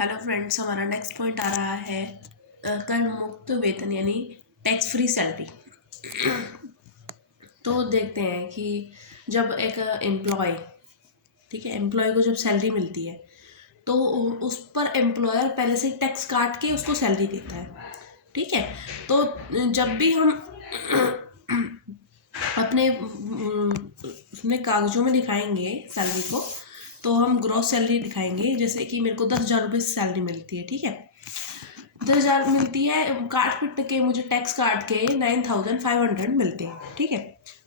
Hello friends, हमारा next point आ रहा है कर मुक्त वेतन यानी टैक्स फ्री सैलरी। तो देखते हैं कि जब एक एम्प्लॉय, ठीक है, एम्प्लॉय को जब सैलरी मिलती है तो उस पर एम्प्लॉयर पहले से टैक्स काट के उसको सैलरी देता है। ठीक है, तो जब भी हम अपने कागजों में दिखाएंगे सैलरी को, तो हम ग्रॉस सैलरी दिखाएंगे। जैसे कि मेरे को 10,000 रुपये सैलरी मिलती है, ठीक है, 10,000 मिलती है, काट पिट के मुझे टैक्स काट के 9,500 मिलते हैं, ठीक है।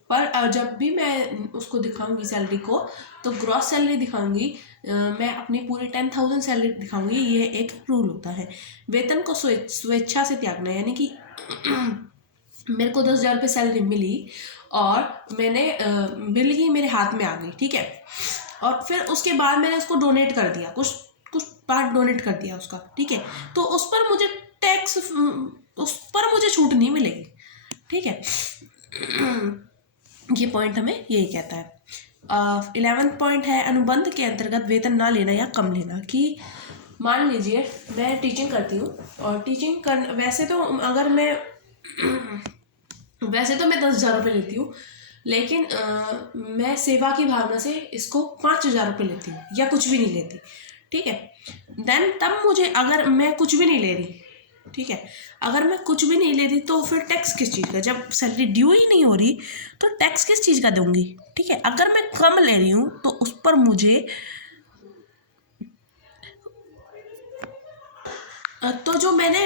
पर जब भी मैं उसको दिखाऊंगी सैलरी को, तो ग्रॉस सैलरी दिखाऊंगी, मैं अपनी पूरी 10,000 सैलरी दिखाऊंगी। ये एक रूल होता है। वेतन को स्वेच्छा से त्यागना, यानी कि मेरे को 10,000 रुपये सैलरी मिली और मैंने बिल ही मेरे हाथ में आ गई, ठीक है, और फिर उसके बाद मैंने उसको डोनेट कर दिया, कुछ कुछ पार्ट डोनेट कर दिया उसका, ठीक है, तो उस पर मुझे टैक्स, उस पर मुझे छूट नहीं मिलेगी, ठीक है। ये पॉइंट हमें यही कहता है। 11th पॉइंट है अनुबंध के अंतर्गत वेतन ना लेना या कम लेना। कि मान लीजिए मैं टीचिंग करती हूँ और टीचिंग कर वैसे तो अगर मैं वैसे तो मैं 10,000 रुपये लेती हूँ, लेकिन मैं सेवा की भावना से इसको 5,000 रुपये लेती हूँ या कुछ भी नहीं लेती, ठीक है। देन तब मुझे, अगर मैं कुछ भी नहीं ले रही, ठीक है, अगर मैं कुछ भी नहीं ले रही तो फिर टैक्स किस चीज़ का? जब सैलरी ड्यू ही नहीं हो रही तो टैक्स किस चीज़ का दूंगी, ठीक है। अगर मैं कम ले रही हूँ तो उस पर मुझे तो जो मैंने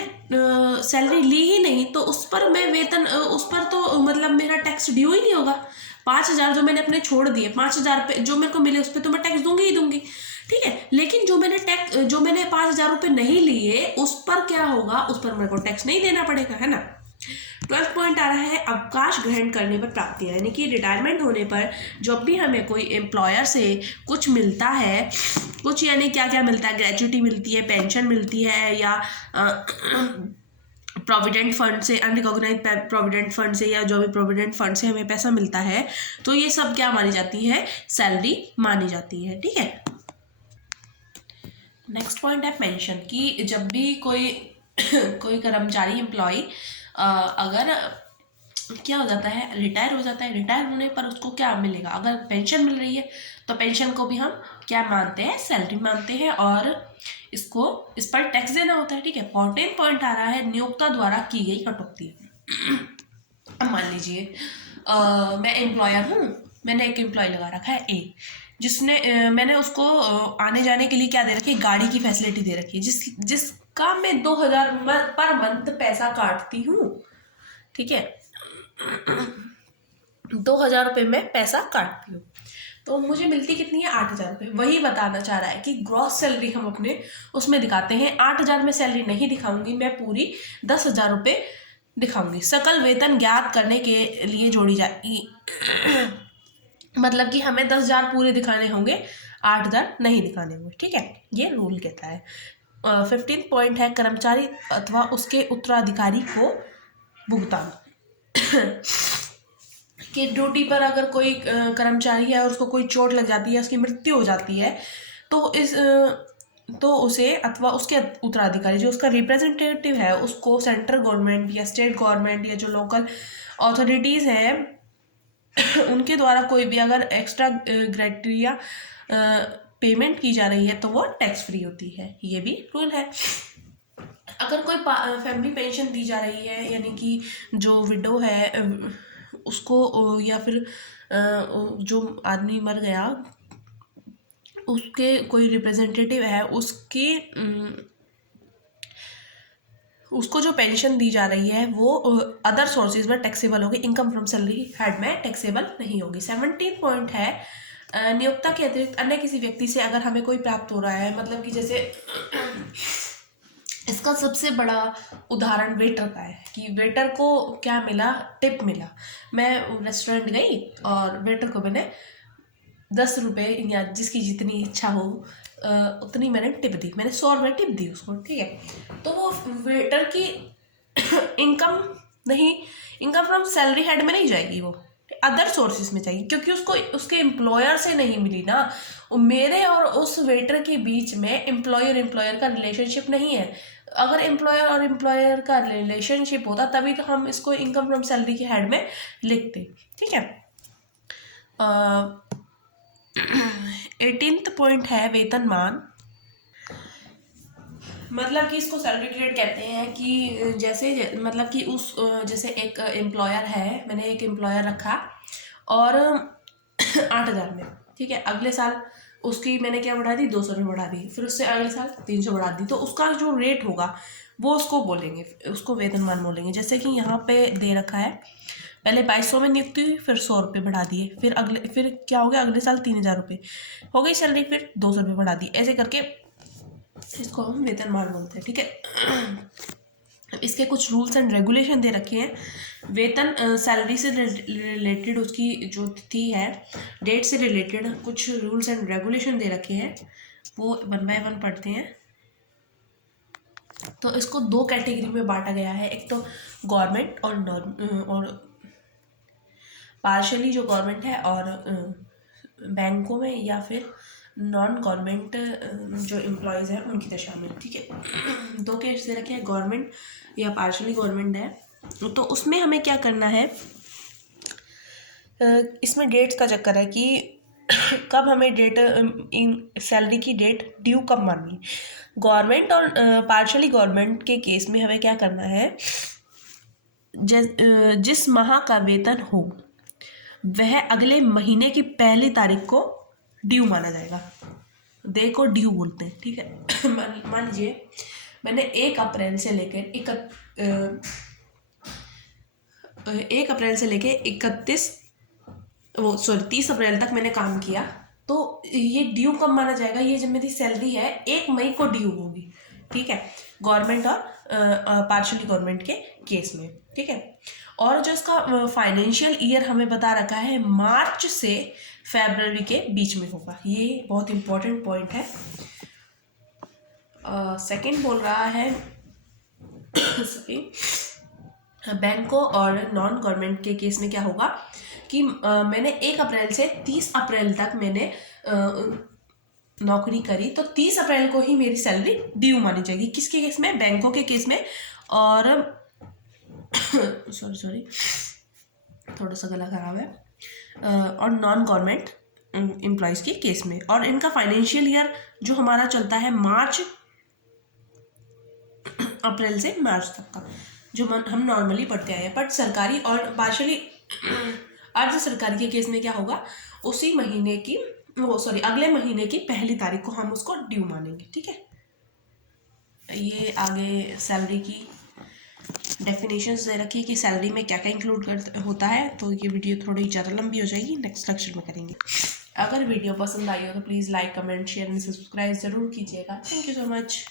सैलरी ली ही नहीं तो उस पर मैं वेतन, उस पर तो मतलब मेरा टैक्स ड्यू ही नहीं होगा। 5,000 जो मैंने अपने छोड़ दिए, 5,000 रुपये जो मेरे को मिले उस पर तो मैं टैक्स दूंगी ही दूंगी, ठीक है। लेकिन जो मैंने 5,000 रुपये नहीं लिए उस पर क्या होगा? उस पर मेरे को टैक्स नहीं देना पड़ेगा, है ना। 12th पॉइंट आ रहा है अवकाश ग्रहण करने पर प्राप्तियां, यानी कि रिटायरमेंट होने पर जब भी हमें कोई एम्प्लॉयर से कुछ मिलता है, कुछ यानी क्या क्या मिलता है, ग्रेच्युटी मिलती है, पेंशन मिलती है, या प्रोविडेंट फंड से, अनरिकॉग्नाइज प्रोविडेंट फंड से, या जो भी प्रोविडेंट फंड से हमें पैसा मिलता है, तो ये सब क्या मानी जाती है? सैलरी मानी जाती है, ठीक है। नेक्स्ट पॉइंट है पेंशन। कि जब भी कोई कोई कर्मचारी एम्प्लॉय अगर क्या हो जाता है, रिटायर हो जाता है, रिटायर होने पर उसको क्या मिलेगा? अगर पेंशन मिल रही है तो पेंशन को भी हम क्या मानते हैं? सैलरी मानते हैं, और इस पर टैक्स देना होता है, ठीक है। 14th पॉइंट आ रहा है नियोक्ता द्वारा की गई कटौती। अब मान लीजिए मैं एम्प्लॉयर हूँ, मैंने एक एम्प्लॉय लगा रखा है ए, जिसने मैंने उसको आने जाने के लिए क्या दे रखी है? गाड़ी की फैसिलिटी दे रखी है, जिसका मैं 2,000 पर मंथ पैसा काटती हूँ, ठीक है। 2,000 रुपये में पैसा काटती हूँ, तो मुझे मिलती कितनी है? 8,000 रुपये। वही बताना चाह रहा है कि ग्रॉस सैलरी हम अपने उसमें दिखाते हैं। 8,000 में सैलरी नहीं दिखाऊंगी, मैं पूरी 10,000 रुपये दिखाऊंगी। सकल वेतन ज्ञात करने के लिए जोड़ी जाएगी। मतलब कि हमें 10,000 पूरे दिखाने होंगे, 8,000 नहीं दिखाने होंगे, ठीक है। ये रूल कहता है। 15th पॉइंट है कर्मचारी अथवा उसके उत्तराधिकारी को भुगतान। कि ड्यूटी पर अगर कोई कर्मचारी है और उसको कोई चोट लग जाती है, उसकी मृत्यु हो जाती है, तो उसे अथवा उसके उत्तराधिकारी, जो उसका रिप्रेजेंटेटिव है, उसको सेंट्रल गवर्नमेंट या स्टेट गवर्नमेंट या जो लोकल अथॉरिटीज़ हैं उनके द्वारा कोई भी अगर एक्स्ट्रा ग्रेटरिया पेमेंट की जा रही है तो वो टैक्स फ्री होती है। ये भी रूल है। अगर कोई फैमिली पेंशन दी जा रही है, यानी कि जो विडो है उसको, या फिर जो आदमी मर गया उसके कोई रिप्रेजेंटेटिव है, उसको जो पेंशन दी जा रही है वो अदर सोर्सेज में टैक्सेबल होगी, इनकम फ्रॉम सैलरी हेड में टैक्सेबल नहीं होगी। 17th पॉइंट है नियोक्ता के अतिरिक्त अन्य किसी व्यक्ति से अगर हमें कोई प्राप्त हो रहा है, मतलब कि जैसे इसका सबसे बड़ा उदाहरण वेटर का है कि वेटर को क्या मिला? टिप मिला। मैं रेस्टोरेंट गई और वेटर को मैंने 10 रुपये या जिसकी जितनी इच्छा हो उतनी मैंने टिप दी, मैंने 100 रुपये टिप दी उसको, ठीक है। तो वो वेटर की इनकम नहीं, इनकम फ्रॉम सैलरी हेड में नहीं जाएगी वो, अदर सोर्सेज में चाहिए, क्योंकि उसको उसके एम्प्लॉयर से नहीं मिली ना। मेरे और उस वेटर के बीच में एम्प्लॉयर का रिलेशनशिप नहीं है। अगर एम्प्लॉयर और एम्प्लॉयर का रिलेशनशिप होता तभी तो हम इसको इनकम फ्रॉम सैलरी के हेड में लिखते। ठीक है। 18th पॉइंट है वेतनमान। मतलब कि इसको सैलरी ग्रेड कहते हैं कि जैसे मतलब कि उस जैसे एक एम्प्लॉयर है, मैंने एक एम्प्लॉयर रखा और 8,000 में, ठीक है। अगले साल उसकी मैंने क्या बढ़ा दी, 200 में बढ़ा दी, फिर उससे अगले साल 300 बढ़ा दी, तो उसका जो रेट होगा वो उसको बोलेंगे, उसको वेतनमान बोलेंगे। जैसे कि यहाँ पे दे रखा है, पहले 2200 में नियुक्ति हुई, फिर 100 रुपये बढ़ा दिए, फिर क्या हो गया, अगले साल 3,000 रुपये हो गई सैलरी, फिर 200 रुपये बढ़ा दी, ऐसे करके इसको हम वेतनमान बोलते हैं। ठीक है। इसके कुछ रूल्स एंड रेगुलेशन दे रखे हैं। वेतन सैलरी से रिलेटेड उसकी जो तिथि है, डेट से रिलेटेड कुछ रूल्स एंड रेगुलेशन दे रखे हैं, वो 1 बाय 1 पढ़ते हैं। तो इसको 2 कैटेगरी में बांटा गया है, एक तो गवर्नमेंट और पार्शली जो गवर्नमेंट है, और बैंकों में या फिर नॉन गवर्नमेंट जो एम्प्लॉयज़ हैं उनकी दशा में। ठीक है। 2 केस दे रखे हैं, गवर्नमेंट या पार्शली गवर्नमेंट है। तो उसमें हमें क्या करना है, इसमें डेट्स का चक्कर है कि कब हमें डेट सैलरी की डेट ड्यू कब माननी। गवर्नमेंट और पार्शली गवर्नमेंट के केस में हमें क्या करना है, जिस माह का वेतन हो वह अगले महीने की पहली तारीख को ड्यू माना जाएगा। दे को ड्यू बोलते हैं। ठीक है। मान लीजिए मैंने 1 अप्रैल से लेकर 30 अप्रैल तक मैंने काम किया, तो ये ड्यू कब माना जाएगा, ये जब मेरी सैलरी है 1 मई को ड्यू होगी। ठीक है, गवर्नमेंट और पार्शली गवर्नमेंट के केस में। ठीक है। और जो इसका फाइनेंशियल ईयर हमें बता रखा है, मार्च से फरवरी के बीच में होगा। ये बहुत इंपॉर्टेंट पॉइंट है। सेकंड बोल रहा है बैंकों और नॉन गवर्नमेंट के केस में क्या होगा कि मैंने 1 अप्रैल से 30 अप्रैल तक मैंने नौकरी करी, तो 30 अप्रैल को ही मेरी सैलरी ड्यू मानी जाएगी। किसके केस में, बैंकों के केस में, और सॉरी थोड़ा सा गला खराब है, और नॉन गवर्नमेंट एम्प्लॉयज़ के केस में। और इनका फाइनेंशियल ईयर जो हमारा चलता है अप्रैल से मार्च तक का, जो हम नॉर्मली पढ़ते आए हैं। बट सरकारी और पार्शली अर्ध सरकारी के केस में क्या होगा, उसी महीने की अगले महीने की पहली तारीख को हम उसको ड्यू मानेंगे। ठीक है। ये आगे सैलरी की डेफिनेशंस दे रखी है कि सैलरी में क्या क्या इंक्लूड होता है। तो ये वीडियो थोड़ी ज़्यादा लंबी हो जाएगी, नेक्स्ट लेक्चर में करेंगे। अगर वीडियो पसंद आई हो तो please like, comment, share and subscribe ज़रूर कीजिएगा। Thank you so much.